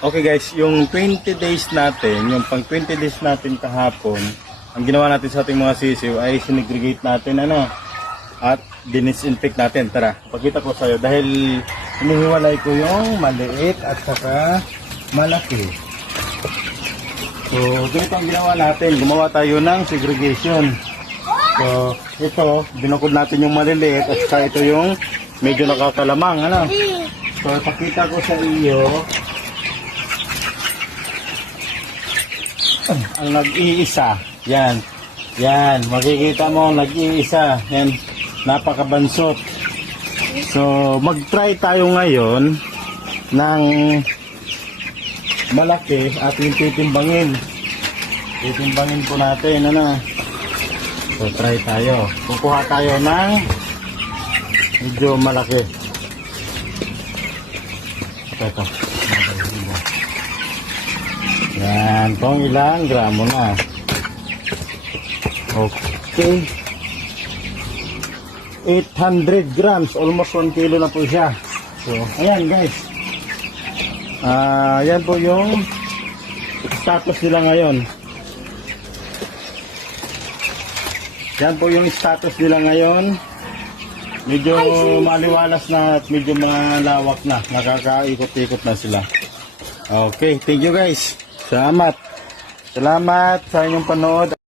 Okay guys, yung 20 days natin, yung pang 20 days natin kahapon, ang ginawa natin sa ating mga sisiw ay sinegregate natin at dinisinfect natin. Tara, pakita ko sa'yo dahil hinihiwalay ko yung maliit at saka malaki. So, ganito ang ginawa natin. Gumawa tayo ng segregation. So, ito, binukod natin yung maliliit at saka ito yung medyo nakakalamang. So, pakita ko sa iyo ang nag-iisa. Yan. Yan. Makikita mo ang nag-iisa. Yan. Napakabansot. So, mag-try tayo ngayon ng malaki at yung titimbangin. Titimbangin po natin. So, try tayo. Kukuha tayo ng medyo malaki. Ito. Yan, kung ilang gramo na. Okay. 800 grams, almost 1 kilo na po siya. So, ayan guys. Yan po yung status nila ngayon. Yan po yung status nila ngayon. Medyo maliwalas na at medyo malawak na. Nakakaikot-ikot na sila. Okay, thank you guys. Salamat. Salamat sa inyong panood.